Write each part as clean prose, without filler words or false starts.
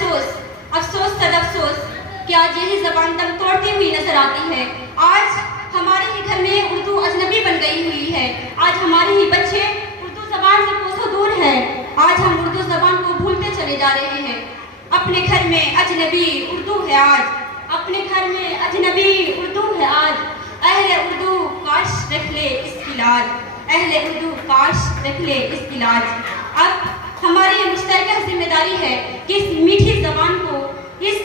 افسوس صد افسوس کہ آج یہی زبان دم توڑتی ہوئی نظر آتی ہے۔ آج ہمارے ہی گھر میں اردو اجنبی بن گئی ہوئی ہے۔ آج ہمارے ہی بچے اردو زبان سے کوسوں دور ہیں۔ آج ہم اردو زبان کو بھولتے چلے جا رہے ہیں۔ اپنے گھر میں اجنبی اردو ہے آج، اپنے گھر میں اجنبی اردو ہے آج۔ اہل اردو کاش رکھ لے اس کی لاج، اہل اردو کاش رکھ لے اس کی لاج۔ اب ہماری یہ مشترکہ ذمہ داری ہے کہ اس میٹھی زبان کو، اس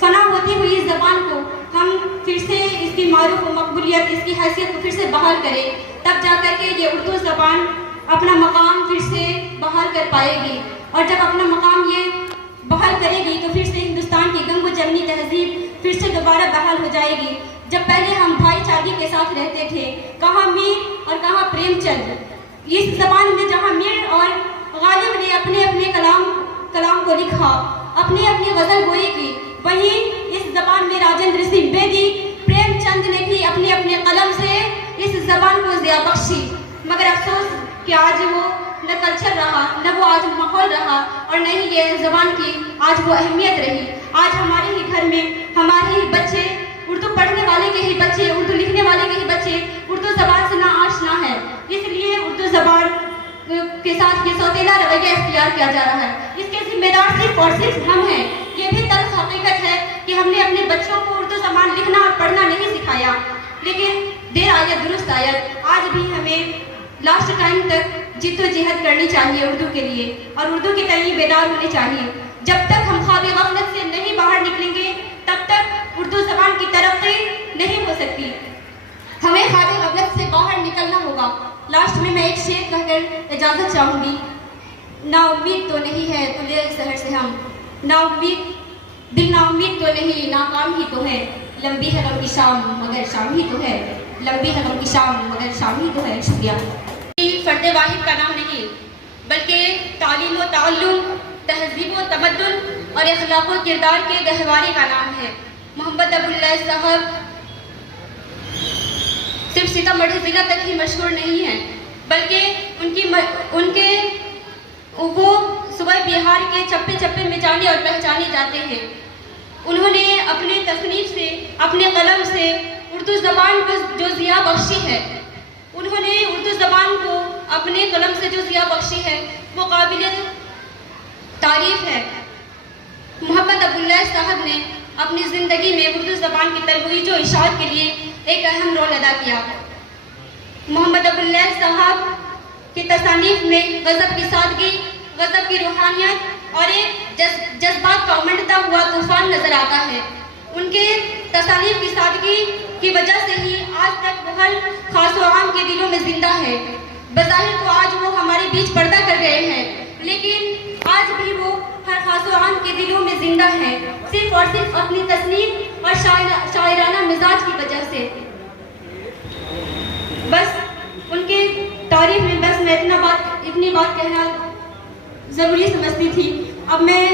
فنا ہوتی ہوئی زبان کو ہم پھر سے اس کی معروف و مقبولیت، اس کی حیثیت کو پھر سے بحال کریں، تب جا کر کے یہ اردو زبان اپنا مقام پھر سے بحال کر پائے گی۔ اور جب اپنا مقام یہ بحال کرے گی تو پھر سے ہندوستان کی گنگ و جمنی تہذیب پھر سے دوبارہ بحال ہو جائے گی۔ جب پہلے ہم بھائی چارگی کے ساتھ رہتے تھے، کہاں میر اور کہاں پریم چند، اس زبان میں جہاں میر اور غالب نے اپنے اپنے کلام کو لکھا، اپنی اپنی غزل گوئی کی، وہیں اس زبان میں راجندر سنگھ بیدی، پریم چند نے بھی اپنے اپنے قلم سے اس زبان کو ضیاء بخشی۔ مگر افسوس کہ آج وہ نہ کلچر رہا، نہ وہ آج ماحول رہا، اور نہ ہی یہ زبان کی آج وہ اہمیت رہی۔ آج ہمارے ہی گھر میں ہمارے ہی بچے، اردو پڑھنے والے کے ہی بچے، اردو لکھنے والے کے ہی بچے اردو زبان سے نا آشنا ہے۔ اس لیے اردو زبان کے ساتھ یہ سوتیلا رویہ اختیار کیا جا رہا ہے۔ اس کے ذمہ دار صرف اور صرف ہم ہیں۔ یہ بھی تلخ حقیقت ہے کہ ہم نے اپنے بچوں کو اردو زبان لکھنا اور پڑھنا نہیں سکھایا، لیکن دیر آیت درست آیت، آج بھی ہمیں لاسٹ ٹائم تک جد و جہد کرنی چاہیے اردو کے لیے، اور اردو کے تئیں بیدار ہونے چاہیے۔ جب تک ہم خواب غفلت سے نہیں باہر نکلیں گے تب تک اردو زبان کی ترقی نہیں ہو سکتی۔ ہمیں خواب غفلت سے باہر نکلنا ہوگا۔ لاسٹ میں ایک شعر کہہ کر اجازت چاہوں گی۔ نا امید تو نہیں ہے تو لے سحر سے ہم، نا امید تو نہیں، ناکام ہی تو ہے، لمبی ہے غم کی شام مگر شام ہی تو ہے، لمبی ہے غم کی شام مگر شام ہی تو ہے۔ شکریہ۔ فرد واحد کا نام نہیں بلکہ تعلیم و تعلم، تہذیب و تمدن اور اخلاق و کردار کے گہوارے کا نام ہے۔ محمد ابواللہ صاحب صرف سیتامڑھی ضلع تک ہی مشہور نہیں ہیں، بلکہ وہ صوبہ بہار کے چپے چپے میں جانے اور پہچانے جاتے ہیں۔ انہوں نے اپنے تصنیف سے، اپنے قلم سے اردو زبان کو جو ضیاء بخشی ہے، انہوں نے اردو زبان کو اپنے قلم سے جو ضیاء بخشی ہے وہ قابل تعریف ہے۔ محمد ابواللہ صاحب نے اپنی زندگی میں اردو زبان کی ترویج و اشاعت کے لیے ایک اہم رول ادا کیا۔ محمد ابواللہ صاحب کی تصانیف میں غضب کی سادگی، غضب کی روحانیت اور ایک جذبات کا امنڈتا ہوا طوفان نظر آتا ہے۔ ان کے تصانیف کی سادگی کی وجہ سے ہی آج تک وہ ہر خاص و عام کے دلوں میں زندہ ہے۔ بظاہر تو آج وہ ہمارے بیچ پردہ کر گئے ہیں، لیکن آج بھی وہ ہر خاص و عام کے دلوں میں زندہ ہیں، صرف اور صرف اپنی تصنیف اور شاعرانہ مزاج کی وجہ سے۔ بس ان کے تعریف میں بس میں اتنی بات کہنا ضروری سمجھتی تھی۔ اب میں